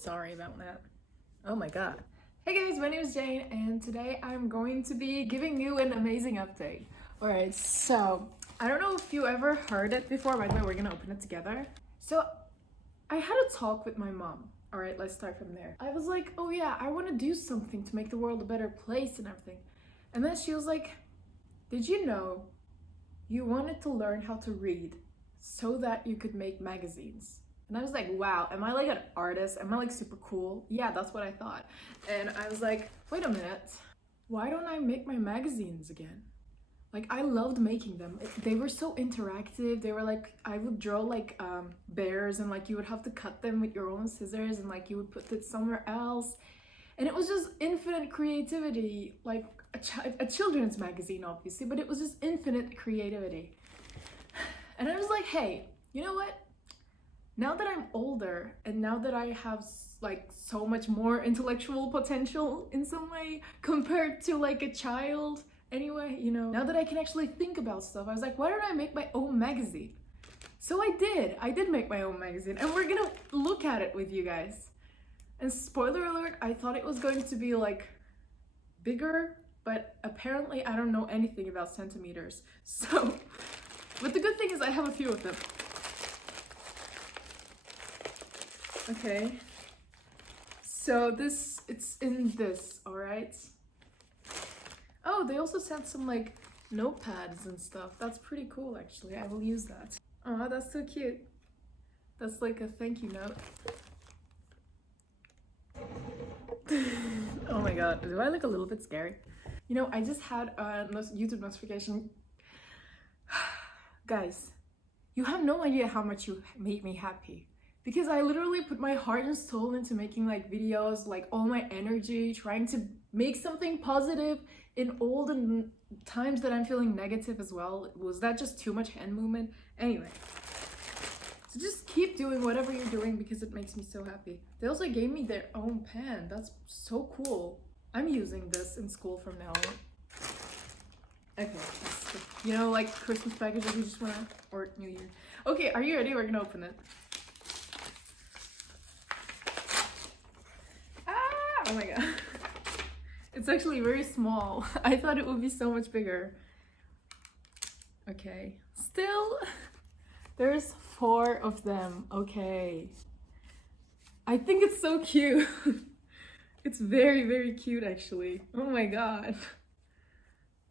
Sorry about that. Oh my god. Hey guys, my name is Jane and today I'm going to be giving you an amazing update. Alright, so I don't know if you ever heard it before. By the way, we're gonna open it together. So I had a talk with my mom. Alright, let's start from there. I was like, oh yeah, I want to do something to make the world a better place and everything. And then she was like, did you know you wanted to learn how to read so that you could make magazines? And I was like, wow, am I like an artist? Am I like super cool? Yeah, that's what I thought. And I was like, wait a minute, why don't I make my magazines again? Like, I loved making them. They were so interactive. They were like, I would draw like bears and like you would have to cut them with your own scissors and like you would put it somewhere else. And it was just infinite creativity, like a children's magazine obviously, but it was just infinite creativity. And I was like, hey, you know what? Now that I'm older and now that I have like so much more intellectual potential in some way compared to like a child anyway, you know, now that I can actually think about stuff, I was like, why don't I make my own magazine? So I did make my own magazine and we're gonna look at it with you guys. And spoiler alert, I thought it was going to be like bigger, but apparently I don't know anything about centimeters. So, but the good thing is I have a few of them. Okay, so it's in this, all right? Oh, they also sent some like notepads and stuff. That's pretty cool, actually. I will use that. Oh, that's so cute. That's like a thank you note. Oh my god, do I look a little bit scary? You know, I just had a YouTube notification. Guys, you have no idea how much you made me happy. Because I literally put my heart and soul into making like videos, like all my energy, trying to make something positive in all the times that I'm feeling negative as well. Was that just too much hand movement? Anyway, so just keep doing whatever you're doing because it makes me so happy. They also gave me their own pen. That's so cool. I'm using this in school from now on. Okay, you know, like Christmas packages you just wanna, or New Year. Okay, are you ready? We're gonna open it. Oh my god. It's actually very small. I thought it would be so much bigger. Okay. Still, there's 4 of them. Okay. I think it's so cute. It's very, very cute actually. Oh my god.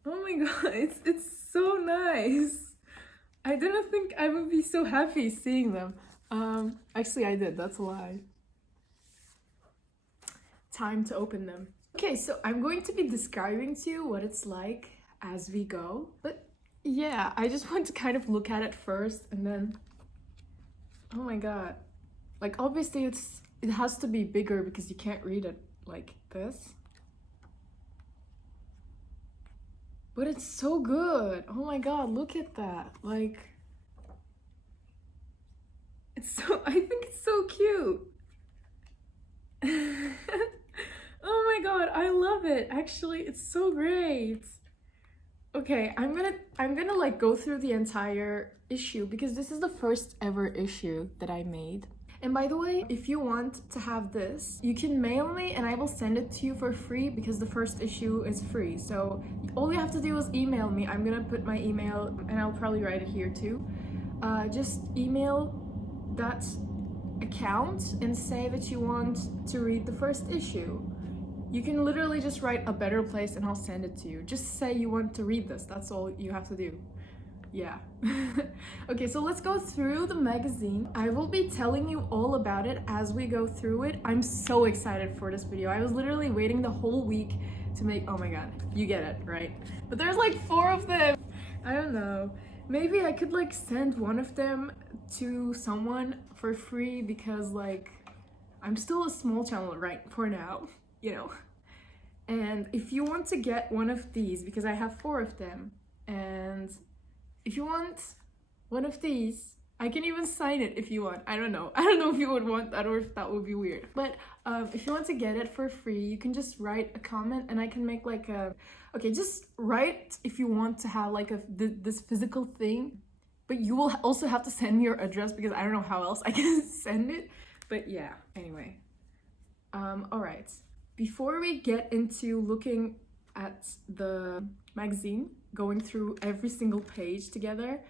Oh my god. It's so nice. I didn't think I would be so happy seeing them. Actually I did. That's a lie. Time to open them. Okay, so I'm going to be describing to you what it's like as we go. But yeah, I just want to kind of look at it first and then, oh my god. Like obviously it has to be bigger because you can't read it like this. But it's so good. Oh my god, look at that. Like, I think it's so cute. Oh my god, I love it. Actually, it's so great. Okay, I'm gonna like go through the entire issue because this is the first ever issue that I made. And by the way, if you want to have this, you can mail me and I will send it to you for free because the first issue is free. So all you have to do is email me. I'm gonna put my email and I'll probably write it here too. Just email that account and say that you want to read the first issue. You can literally just write a better place and I'll send it to you. Just say you want to read this. That's all you have to do. Yeah. Okay, so let's go through the magazine. I will be telling you all about it as we go through it. I'm so excited for this video. I was literally waiting the whole week to make, oh my god, you get it, right? But there's like 4 of them. I don't know. Maybe I could like send one of them to someone for free because like I'm still a small channel right for now, you know. And if you want to get one of these, because I have 4 of them, and if you want one of these, I can even sign it if you want. I don't know if you would want that or if that would be weird. But if you want to get it for free, you can just write a comment and I can make like a, okay, just write if you want to have like this physical thing. But you will also have to send me your address because I don't know how else I can send it. But yeah, anyway. All right. Before we get into looking at the magazine, going through every single page together,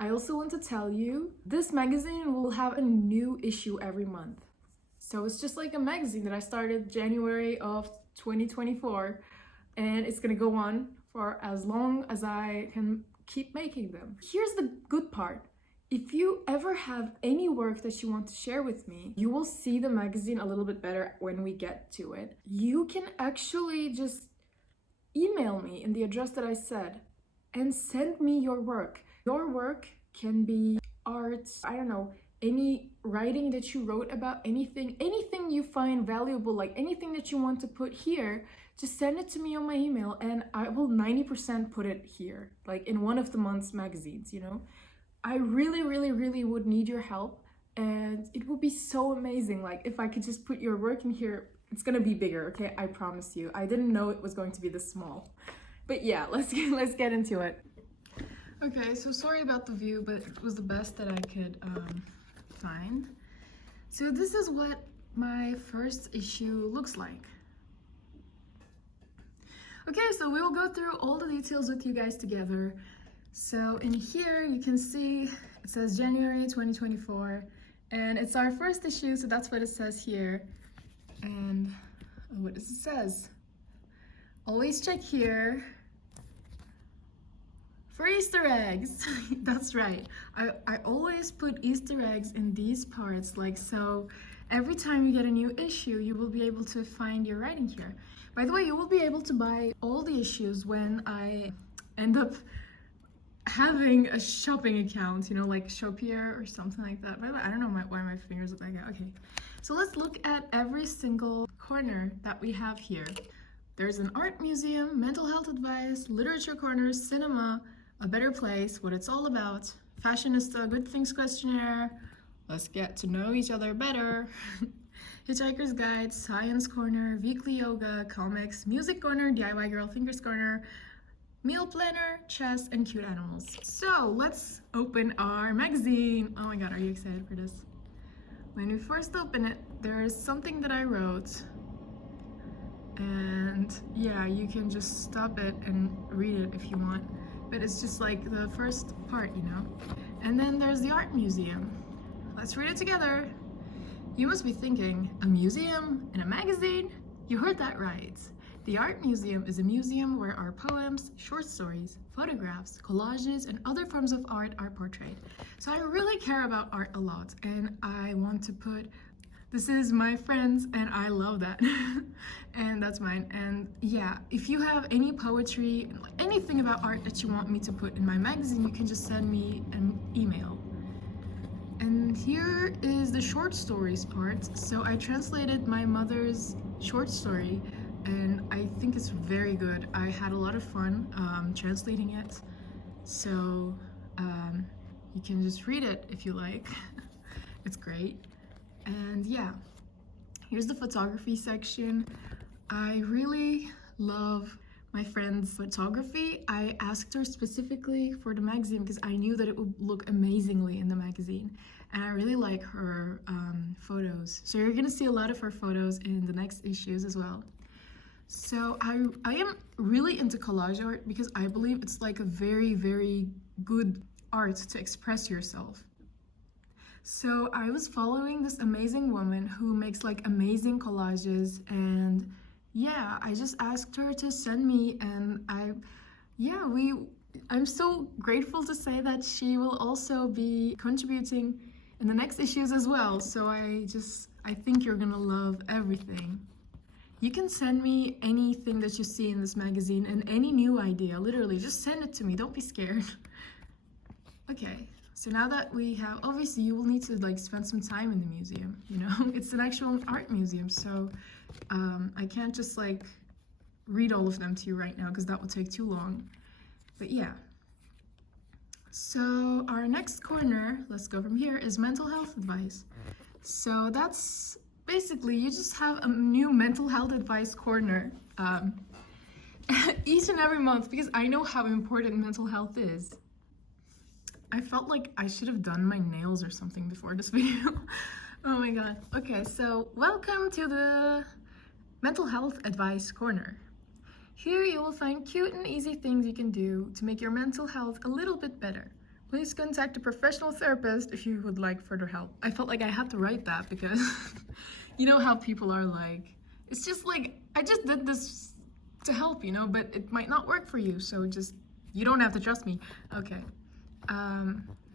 I also want to tell you this magazine will have a new issue every month. So it's just like a magazine that I started January of 2024, and it's gonna go on for as long as I can keep making them. Here's the good part. If you ever have any work that you want to share with me, you will see the magazine a little bit better when we get to it. You can actually just email me in the address that I said and send me your work. Your work can be art, I don't know, any writing that you wrote about, anything you find valuable, like anything that you want to put here, just send it to me on my email and I will 90% put it here, like in one of the month's magazines, you know? I really would need your help, and it would be so amazing, like if I could just put your work in here. It's gonna be bigger, okay? I promise you. I didn't know it was going to be this small. But yeah, let's get into it. Okay, so sorry about the view, but it was the best that I could find. So this is what my first issue looks like. Okay, so we will go through all the details with you guys together. So in here you can see it says January 2024, and it's our first issue, so that's what it says here. And what does it says? Always check here for Easter eggs. That's right. I always put Easter eggs in these parts, like so every time you get a new issue, you will be able to find your writing here. By the way, you will be able to buy all the issues when I end up having a shopping account, you know, like Shopier or something like that. By the way, I don't know why my fingers look like that. Okay, so let's look at every single corner that we have here. There's an art museum, mental health advice, literature corner, cinema, a better place, what it's all about, fashionista, good things questionnaire, let's get to know each other better, hitchhiker's guide, science corner, weekly yoga, comics, music corner, DIY girl fingers corner, meal planner, chess, and cute animals. So let's open our magazine. Oh my god, are you excited for this? When we first open it, there's something that I wrote. And yeah, you can just stop it and read it if you want. But it's just like the first part, you know? And then there's the art museum. Let's read it together. You must be thinking, a museum in a magazine? You heard that right. The Art Museum is a museum where our poems, short stories, photographs, collages, and other forms of art are portrayed. So I really care about art a lot, and I want to put, this is my friend's, and I love that. And that's mine. And yeah, if you have any poetry, anything about art that you want me to put in my magazine, you can just send me an email. And here is the short stories part. So I translated my mother's short story, and I think it's very good. I had a lot of fun translating it, so you can just read it if you like. It's great. And yeah, here's the photography section. I really love my friend's photography. I asked her specifically for the magazine because I knew that it would look amazingly in the magazine, and I really like her photos. So you're gonna see a lot of her photos in the next issues as well. So I am really into collage art because I believe it's like a very good art to express yourself. So I was following this amazing woman who makes like amazing collages, and yeah, I just asked her to send me, and I'm so grateful to say that she will also be contributing in the next issues as well. So I think you're gonna love everything. You can send me anything that you see in this magazine and any new idea, literally, just send it to me, don't be scared. Okay, so now that we have, obviously you will need to like spend some time in the museum, you know? It's an actual art museum, so I can't just like read all of them to you right now because that would take too long. But yeah. So our next corner, let's go from here, is mental health advice. So that's basically, you just have a new mental health advice corner each and every month because I know how important mental health is. I felt like I should have done my nails or something before this video. Oh my god. Okay, so welcome to the mental health advice corner. Here you will find cute and easy things you can do to make your mental health a little bit better. Please contact a professional therapist if you would like further help. I felt like I had to write that because you know how people are like. It's just like, I just did this to help, you know, but it might not work for you, so just, you don't have to trust me. Okay.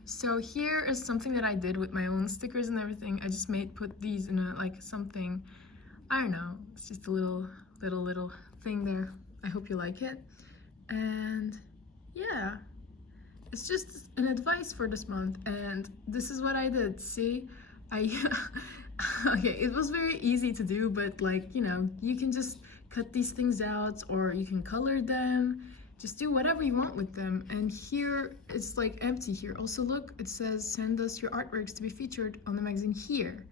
So here is something that I did with my own stickers and everything. I just put these in a, like something, I don't know, it's just a little thing there. I hope you like it. And yeah, it's just an advice for this month, and this is what I did. See, okay, it was very easy to do, but like, you know, you can just cut these things out or you can color them. Just do whatever you want with them. And here it's like empty here. Also look, it says send us your artworks to be featured on the magazine here.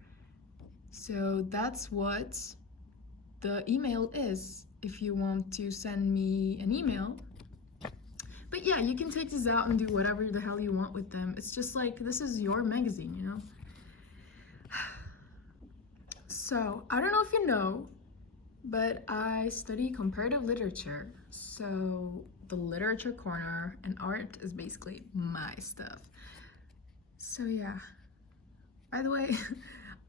So that's what the email is if you want to send me an email. But yeah, you can take these out and do whatever the hell you want with them. It's just like, this is your magazine, you know? So, I don't know if you know, but I study comparative literature. So the literature corner and art is basically my stuff. So yeah, by the way,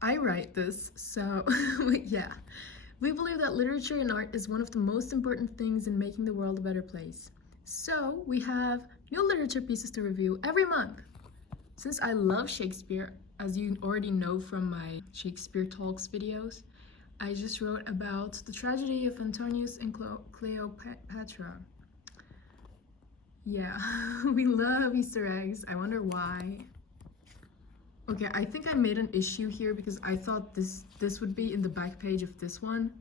I write this, so yeah. We believe that literature and art is one of the most important things in making the world a better place. So we have new literature pieces to review every month. Since I love Shakespeare, as you already know from my Shakespeare Talks videos, I just wrote about the tragedy of Antonius and Cleopatra. Yeah, we love Easter eggs. I wonder why. Okay, I think I made an issue here because I thought this would be in the back page of this one.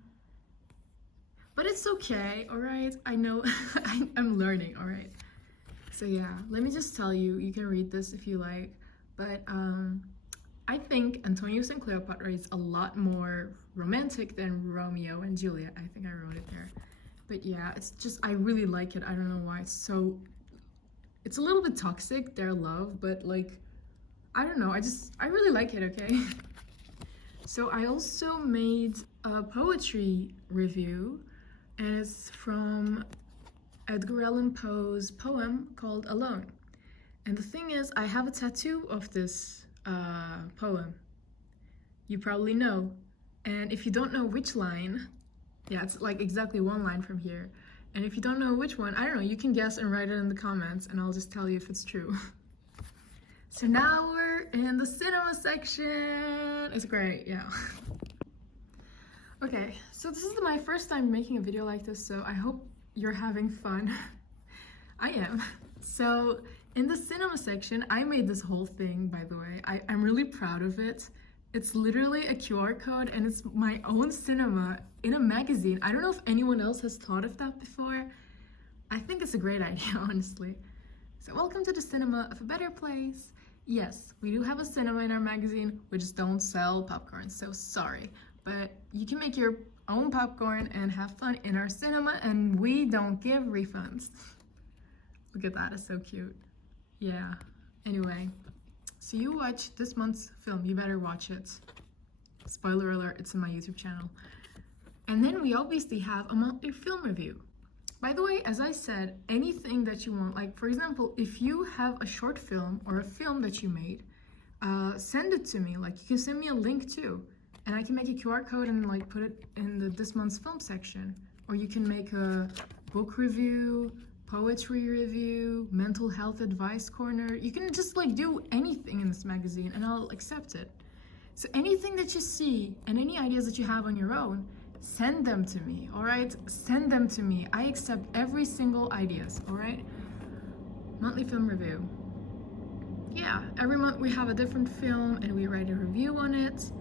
But it's okay, all right? I know, I'm learning, all right? So yeah, let me just tell you, you can read this if you like, but I think Antonius and Cleopatra is a lot more romantic than Romeo and Juliet. I think I wrote it there. But yeah, it's just, I really like it. I don't know why. It's a little bit toxic, their love, but like, I don't know. I really like it, okay? So I also made a poetry review, and it's from Edgar Allan Poe's poem called Alone. And the thing is, I have a tattoo of this poem. You probably know. And if you don't know which line, yeah, it's like exactly one line from here. And if you don't know which one, I don't know, you can guess and write it in the comments and I'll just tell you if it's true. So now we're in the cinema section. It's great, yeah. Okay, so this is my first time making a video like this, so I hope you're having fun. I am. So in the cinema section, I made this whole thing, by the way. I'm really proud of it. It's literally a QR code and it's my own cinema in a magazine. I don't know if anyone else has thought of that before. I think it's a great idea, honestly. So welcome to the cinema of a better place. Yes, we do have a cinema in our magazine. We just don't sell popcorn, so sorry. But you can make your own popcorn and have fun in our cinema, and we don't give refunds. Look at that, it's so cute. Yeah, anyway. So you watch this month's film, you better watch it. Spoiler alert, it's on my YouTube channel. And then we obviously have a monthly film review. By the way, as I said, anything that you want, like for example, if you have a short film or a film that you made, send it to me. Like you can send me a link too. And I can make a QR code and like put it in this month's film section. Or you can make a book review, poetry review, mental health advice corner. You can just like do anything in this magazine and I'll accept it. So anything that you see and any ideas that you have on your own, send them to me, all right? Send them to me. I accept every single ideas, all right? Monthly film review. Yeah, every month we have a different film and we write a review on it.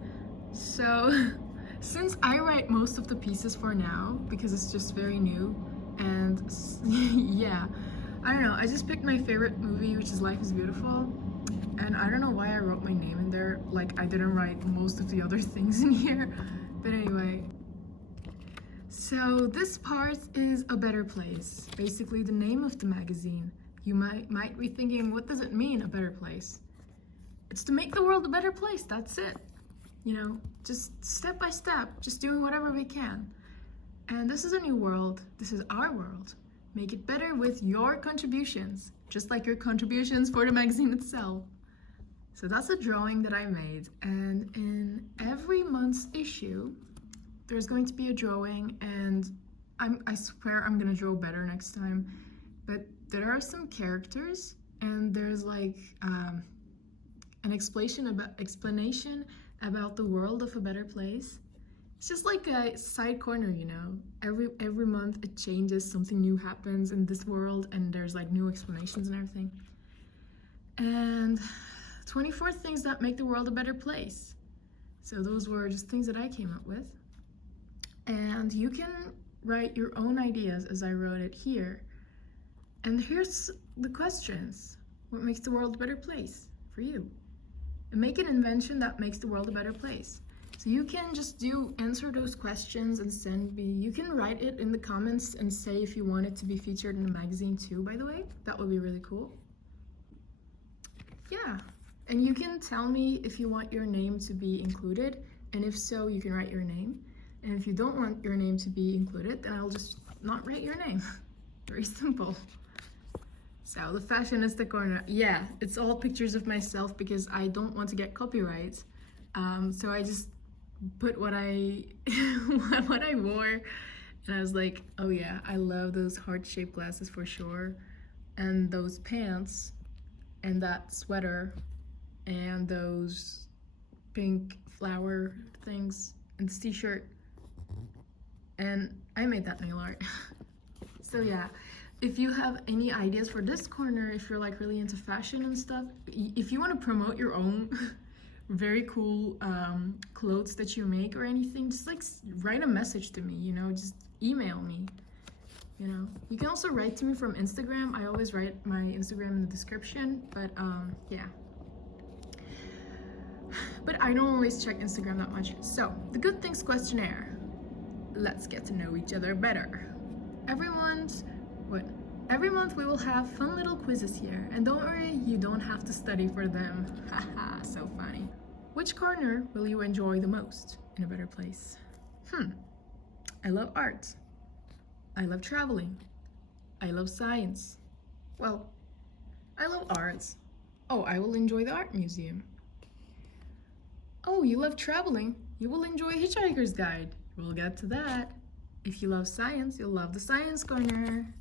So since I write most of the pieces for now, because it's just very new, and yeah, I don't know, I just picked my favorite movie, which is Life is Beautiful, and I don't know why I wrote my name in there, like I didn't write most of the other things in here, but anyway. So this part is A Better Place, basically the name of the magazine. You might be thinking, what does it mean, a better place? It's to make the world a better place, that's it. you know, just step by step, just doing whatever we can. And this is a new world. This is our world. Make it better with your contributions, just like your contributions for the magazine itself. So that's a drawing that I made, and in every month's issue, there's going to be a drawing, and I swear I'm gonna draw better next time. But there are some characters, and there's like an explanation about the world of A Better Place. It's just like a side corner, you know. Every month it changes, something new happens in this world, and there's like new explanations and everything. And 24 things that make the world a better place. So those were just things that I came up with. And you can write your own ideas as I wrote it here. And here's the questions. What makes the world a better place for you? And make an invention that makes the world a better place. So you can just answer those questions and send me. You can write it in the comments and say if you want it to be featured in the magazine too, by the way. That would be really cool. Yeah, and you can tell me if you want your name to be included, and if so, you can write your name. And if you don't want your name to be included, then I'll just not write your name. Very simple. So the fashionista corner, yeah, it's all pictures of myself because I don't want to get copyright. So I just put what I what I wore, and I was like, oh yeah, I love those heart-shaped glasses for sure, and those pants, and that sweater, and those pink flower things, and this t-shirt, and I made that nail art. So yeah, if you have any ideas for this corner, if you're like really into fashion and stuff, if you want to promote your own very cool clothes that you make or anything, just like write a message to me, you know, just email me, you know. You can also write to me from Instagram. I always write my Instagram in the description, but yeah. But I don't always check Instagram that much. So, the good things questionnaire. Let's get to know each other better. Every month we will have fun little quizzes here, and don't worry, you don't have to study for them. Haha, so funny. Which corner will you enjoy the most in A Better Place? I love art. I love traveling. I love science. Well, I love arts. Oh, I will enjoy the art museum. Oh, you love traveling? You will enjoy Hitchhiker's Guide. We'll get to that. If you love science, you'll love the science corner.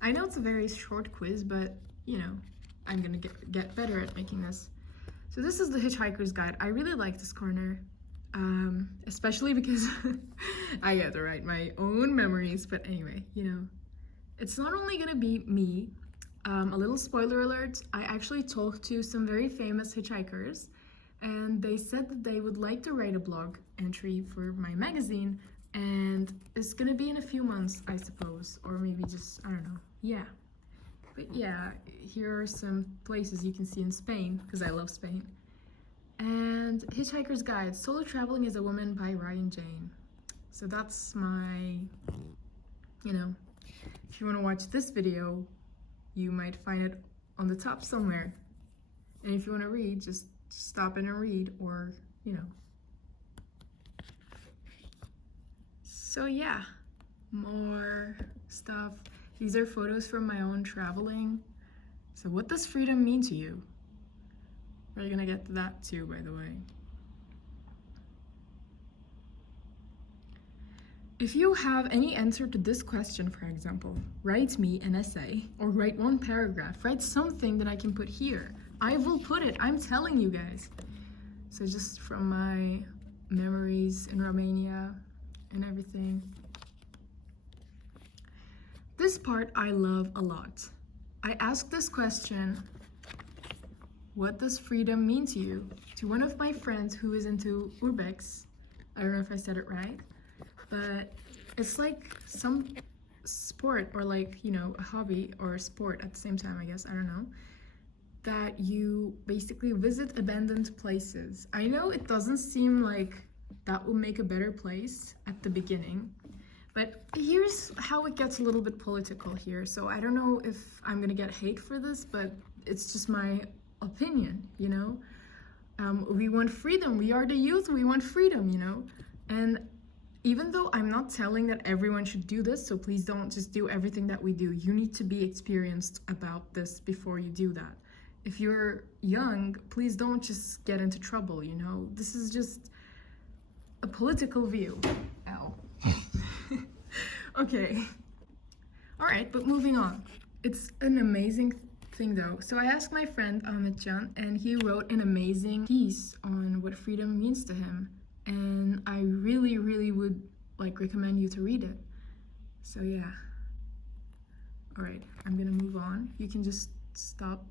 I know it's a very short quiz, but you know, I'm gonna get better at making this. So this is the Hitchhiker's Guide. I really like this corner, especially because I get to write my own memories. But anyway, you know, it's not only gonna be me. A little spoiler alert, I actually talked to some very famous hitchhikers, and they said that they would like to write a blog entry for my magazine, and it's gonna be in a few months, I suppose, or maybe just, I don't know, yeah. But yeah, here are some places you can see in Spain, because I love Spain. And Hitchhiker's Guide, Solo Traveling as a Woman by Ryan Jane. So that's my, you know, if you want to watch this video, you might find it on the top somewhere. And if you want to read, just stop in and read, or, you know. So yeah, more stuff. These are photos from my own traveling. So what does freedom mean to you? We're gonna get to that too, by the way. If you have any answer to this question, for example, write me an essay or write one paragraph, write something that I can put here. I will put it, I'm telling you guys. So just from my memories in Romania and everything. This part I love a lot. I asked this question, what does freedom mean to you? To one of my friends who is into urbex. I don't know if I said it right, but it's like some sport, or like, you know, a hobby or a sport at the same time, I guess, I don't know, that you basically visit abandoned places. I know it doesn't seem like that will make a better place at the beginning, but here's how it gets a little bit political here. So I don't know if I'm gonna get hate for this, but it's just my opinion, you know? We want freedom. We are the youth. We want freedom, you know? And even though I'm not telling that everyone should do this, so please don't just do everything that we do. You need to be experienced about this before you do that. If you're young, please don't just get into trouble, you know? This is just a political view. Ow. Okay. All right, but moving on. It's an amazing thing though. So I asked my friend Ahmetcan, and he wrote an amazing piece on what freedom means to him. And I really would like recommend you to read it. So yeah. All right, I'm gonna move on. You can just stop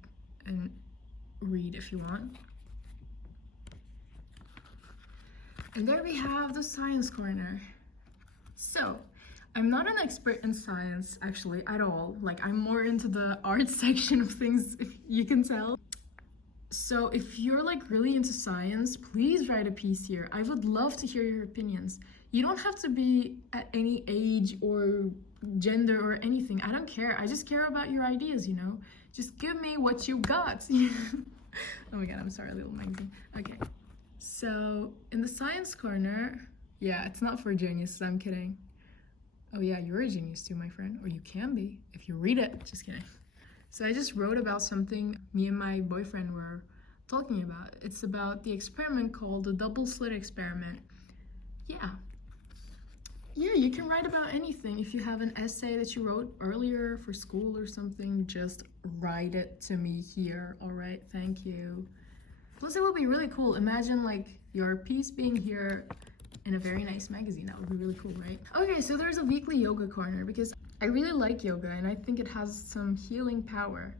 and read if you want. And there we have the science corner. So, I'm not an expert in science actually at all. Like, I'm more into the art section of things, if you can tell. So if you're like really into science, please write a piece here. I would love to hear your opinions. You don't have to be at any age or gender or anything. I don't care. I just care about your ideas, you know? Just give me what you got. Oh my god, I'm sorry, little magazine. Okay. So in the science corner, yeah, it's not for geniuses, I'm kidding. Oh yeah, you're a genius too, my friend. Or you can be, if you read it. Just kidding. So I just wrote about something me and my boyfriend were talking about. It's about the experiment called the double slit experiment. Yeah, you can write about anything. If you have an essay that you wrote earlier for school or something, just write it to me here, all right? Thank you. Plus, it would be really cool. Imagine like your piece being here in a very nice magazine. That would be really cool, right? Okay, so there's a weekly yoga corner because I really like yoga and I think it has some healing power.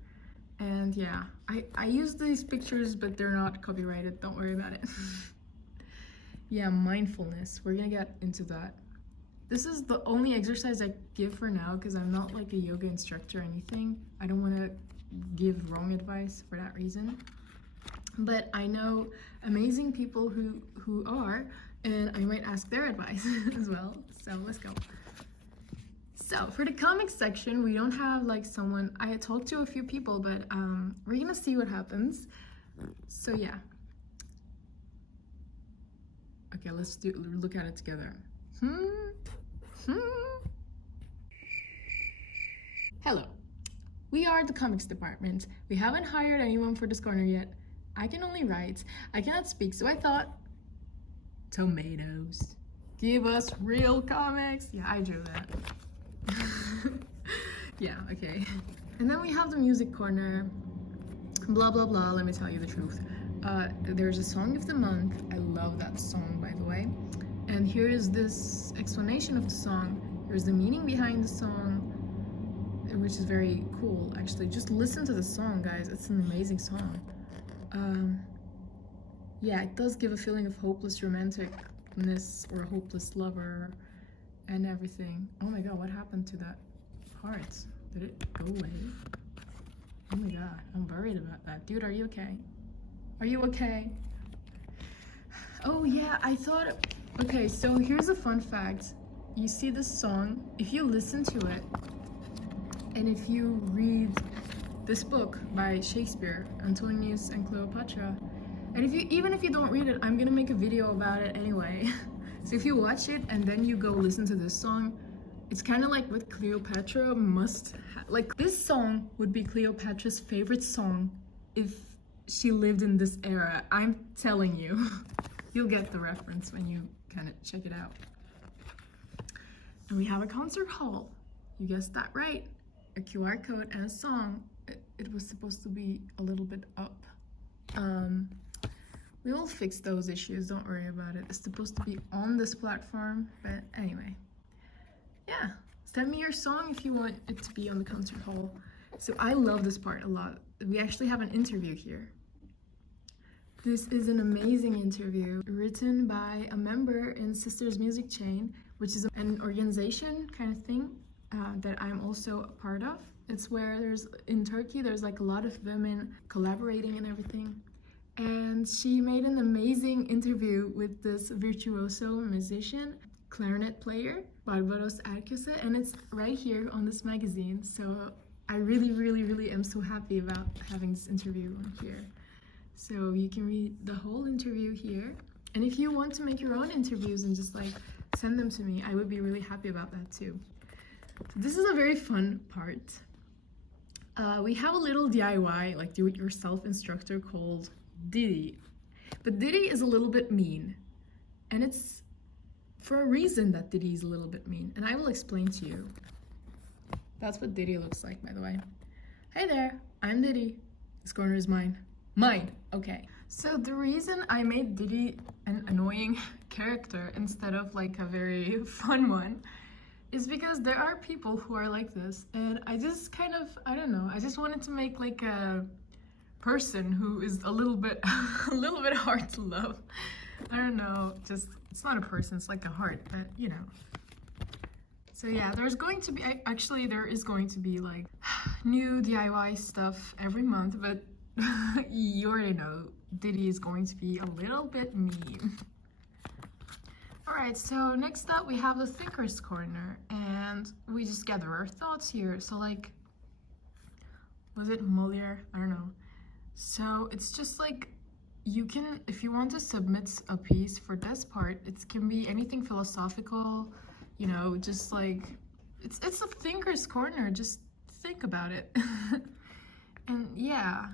And yeah, I use these pictures, but they're not copyrighted. Don't worry about it. Yeah, mindfulness. We're gonna get into that. This is the only exercise I give for now because I'm not like a yoga instructor or anything. I don't want to give wrong advice for that reason. But I know amazing people who are, and I might ask their advice as well. So let's go. So for the comics section, we don't have like someone. I had talked to a few people, but we're gonna see what happens. So yeah. Okay, let's look at it together. Hello. We are the comics department. We haven't hired anyone for this corner yet. I can only write. I cannot speak, so I thought, tomatoes. Give us real comics. Yeah, I drew that. Yeah, okay. And then we have the music corner. Blah, blah, blah. Let me tell you the truth. There's a song of the month. I love that song, by the way. And here is this explanation of the song. Here's the meaning behind the song, which is very cool, actually. Just listen to the song, guys. It's an amazing song. Yeah, it does give a feeling of hopeless romanticness or a hopeless lover and everything. Oh my god, what happened to that heart? Did it go away? Oh my god, I'm worried about that. Dude, are you okay? Are you okay? Oh yeah, I thought... Okay, so here's a fun fact. You see this song, if you listen to it, and if you read this book by Shakespeare, Antonius and Cleopatra, and even if you don't read it, I'm gonna make a video about it anyway. So if you watch it and then you go listen to this song, it's kind of like what Cleopatra like this song would be Cleopatra's favorite song if she lived in this era. I'm telling you. You'll get the reference when you kind of check it out. And we have a concert hall. You guessed that right. A QR code and a song. It was supposed to be a little bit up. We will fix those issues, don't worry about it. It's supposed to be on this platform, but anyway. Yeah, send me your song if you want it to be on the concert hall. So I love this part a lot. We actually have an interview here. This is an amazing interview written by a member in Sisters Music Chain, which is an organization kind of thing that I'm also a part of. It's where in Turkey, there's like a lot of women collaborating and everything. And she made an amazing interview with this virtuoso musician, clarinet player, Barbaros Erköse, and it's right here on this magazine. So I really am so happy about having this interview on here. So you can read the whole interview here. And if you want to make your own interviews and just like send them to me, I would be really happy about that too. So this is a very fun part. We have a little DIY, like do-it-yourself instructor called Diddy. But Diddy is a little bit mean. And it's for a reason that Diddy is a little bit mean. And I will explain to you. That's what Diddy looks like, by the way. Hey there, I'm Diddy. This corner is mine. Mine, okay. So the reason I made Diddy an annoying character instead of like a very fun one is because there are people who are like this, and I just kind of, I don't know, I just wanted to make like a person who is a little bit hard to love. I don't know, just, it's not a person, it's like a heart, but you know. So yeah, there's going to be, actually there is going to be like new DIY stuff every month, but you already know Diddy is going to be a little bit mean. Alright, so next up we have the Thinker's Corner, and we just gather our thoughts here. So like, was it Molière? I don't know. So it's just like, you can, if you want to submit a piece for this part, it can be anything philosophical, you know, just like, it's a Thinker's Corner, just think about it. And yeah,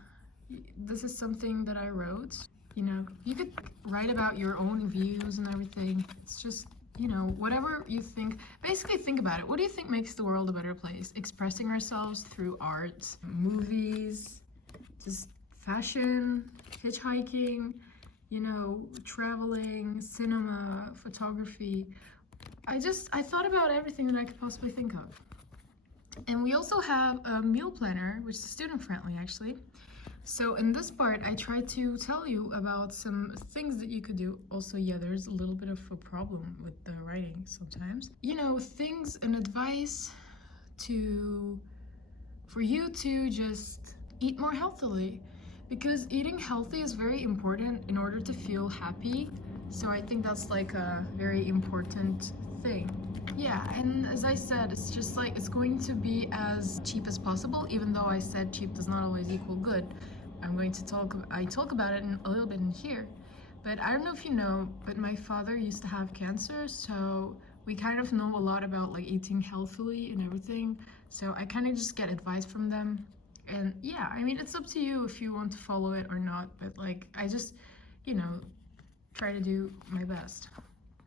this is something that I wrote. You know, you could write about your own views and everything. It's just, you know, whatever you think. Basically, think about it. What do you think makes the world a better place? Expressing ourselves through art, movies, just fashion, hitchhiking, you know, traveling, cinema, photography. I thought about everything that I could possibly think of. And we also have a meal planner, which is student-friendly, actually. So in this part, I try to tell you about some things that you could do. Also, yeah, there's a little bit of a problem with the writing sometimes. You know, things and advice for you to just eat more healthily. Because eating healthy is very important in order to feel happy. So I think that's like a very important thing. Yeah, and as I said, it's just like, it's going to be as cheap as possible, even though I said cheap does not always equal good. I talk about it a little bit in here, but I don't know if you know, but my father used to have cancer, so we kind of know a lot about like eating healthily and everything. So I kind of just get advice from them. And yeah, I mean, it's up to you if you want to follow it or not, but like, I just, you know, try to do my best.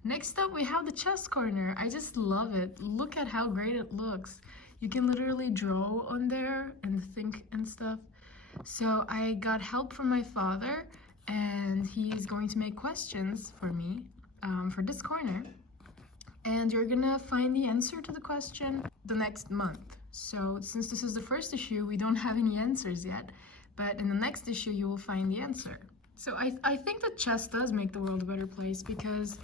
Next up, we have the chess corner. I just love it. Look at how great it looks. You can literally draw on there and think and stuff. So I got help from my father, and he's going to make questions for me for this corner. And you're gonna find the answer to the question the next month. So since this is the first issue, we don't have any answers yet, but in the next issue, you will find the answer. So I think that chess does make the world a better place because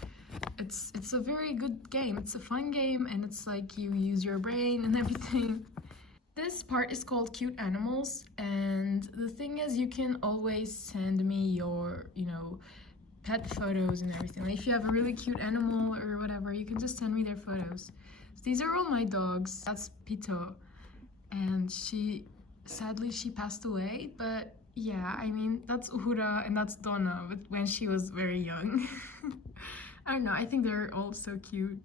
it's a very good game. It's a fun game, and it's like you use your brain and everything. This part is called Cute Animals, and the thing is, you can always send me your, you know, pet photos and everything. Like if you have a really cute animal or whatever, you can just send me their photos. So these are all my dogs. That's Pito, and sadly she passed away, but yeah, I mean, that's Uhura and that's Donna, but when she was very young. I don't know, I think they're all so cute.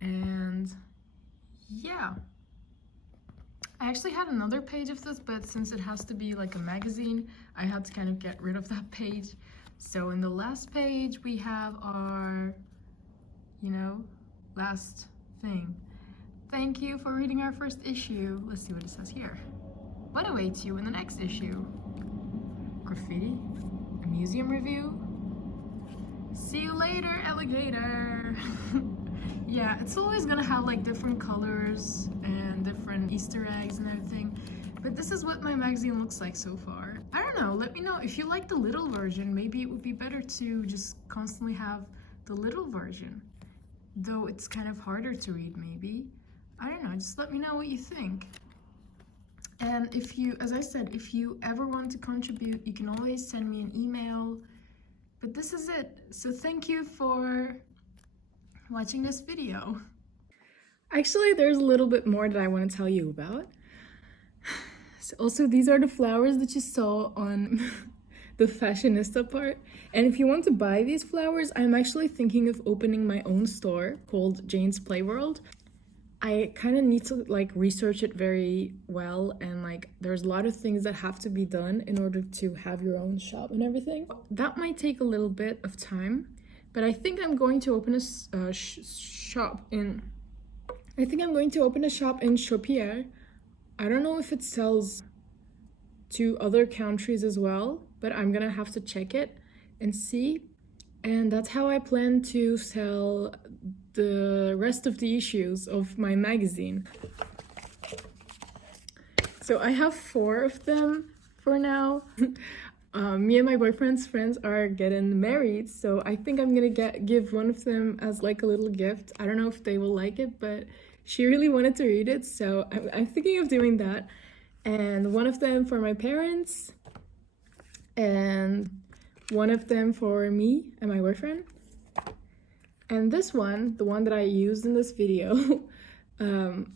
And yeah, I actually had another page of this, but since it has to be like a magazine, I had to kind of get rid of that page. So in the last page, we have our, you know, last thing. Thank you for reading our first issue. Let's see what it says here. What awaits you in the next issue? Graffiti? A museum review? See you later, alligator! Yeah, it's always gonna have like different colors and different Easter eggs and everything. But this is what my magazine looks like so far. I don't know, let me know if you like the little version. Maybe it would be better to just constantly have the little version. Though it's kind of harder to read maybe. I don't know, just let me know what you think. And if you, as I said, if you ever want to contribute, you can always send me an email. But this is it. So thank you for watching this video. Actually, there's a little bit more that I want to tell you about. So also, these are the flowers that you saw on the fashionista part. And if you want to buy these flowers, I'm actually thinking of opening my own store called Jane's Playworld. I kind of need to like research it very well, and like there's a lot of things that have to be done in order to have your own shop and everything. That might take a little bit of time, but I think I'm going to open a shop in Chopière. I don't know if it sells to other countries as well, but I'm gonna have to check it and see. And that's how I plan to sell the rest of the issues of my magazine. So I have 4 of them for now. Me and my boyfriend's friends are getting married, so I think I'm gonna give one of them as like a little gift. I don't know if they will like it, but she really wanted to read it, so I'm thinking of doing that. And one of them for my parents, and one of them for me and my boyfriend. And this one, the one that I used in this video,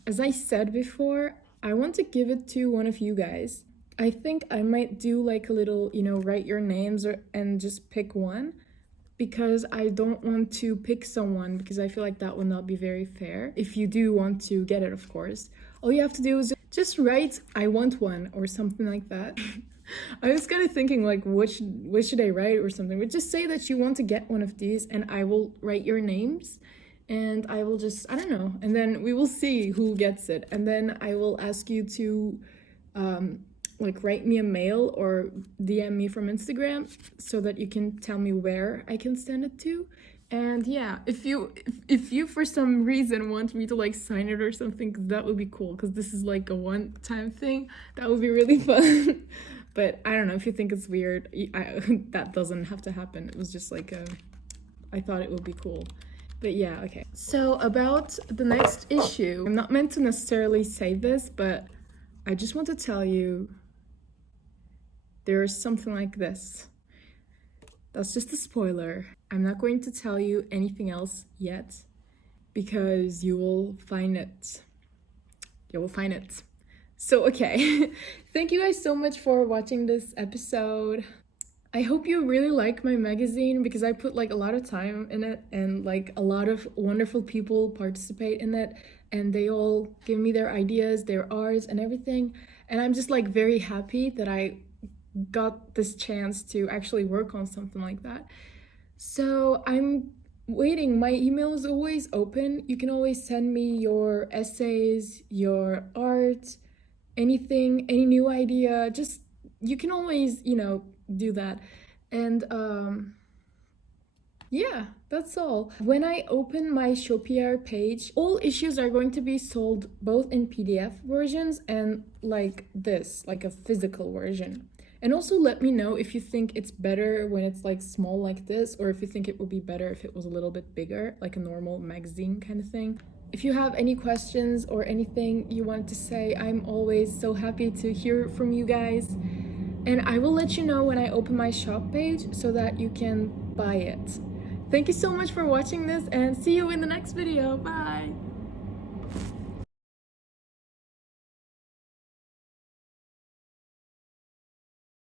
as I said before, I want to give it to one of you guys. I think I might do like a little, write your names and just pick one, because I don't want to pick someone, because I feel like that would not be very fair. If you do want to get it, of course, all you have to do is just write "I want one" or something like that. I was kind of thinking like what should I write or something, but just say that you want to get one of these, and I will write your names, and I will just, I don't know, and then we will see who gets it, and then I will ask you to like write me a mail or DM me from Instagram so that you can tell me where I can send it to. And yeah, if you for some reason want me to like sign it or something, that would be cool, because this is like a one-time thing. That would be really fun. But I don't know, if you think it's weird, that doesn't have to happen. It was just like I thought it would be cool. But yeah, okay. So about the next issue, I'm not meant to necessarily say this, but I just want to tell you there's something like this. That's just a spoiler. I'm not going to tell you anything else yet, because you will find it. You will find it. So, okay. Thank you guys so much for watching this episode. I hope you really like my magazine, because I put like a lot of time in it, and like a lot of wonderful people participate in it, and they all give me their ideas, their arts and everything. And I'm just like very happy that I got this chance to actually work on something like that. So I'm waiting. My email is always open. You can always send me your essays, your art, anything, any new idea. Just, you can always, do that. And yeah, that's all. When I open my Chopière page, all issues are going to be sold both in PDF versions and like this, like a physical version. And also let me know if you think it's better when it's like small like this, or if you think it would be better if it was a little bit bigger, like a normal magazine kind of thing. If you have any questions or anything you want to say, I'm always so happy to hear from you guys. And I will let you know when I open my shop page so that you can buy it. Thank you so much for watching this, and see you in the next video. Bye!